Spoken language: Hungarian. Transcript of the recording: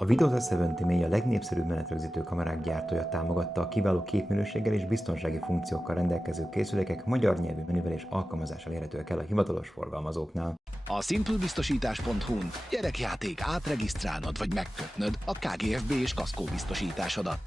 A videót összevönti a legnépszerűbb menetrögzítő kamerák gyártója támogatta a kiváló képminőséggel és biztonsági funkciókkal rendelkező készülékek magyar nyelvű menüvel és alkalmazással érhetőek el a hivatalos forgalmazóknál. A simplebiztosítás.hu-n gyerekjáték átregisztrálnod vagy megkötnöd a KGFB és kaszkó biztosításodat.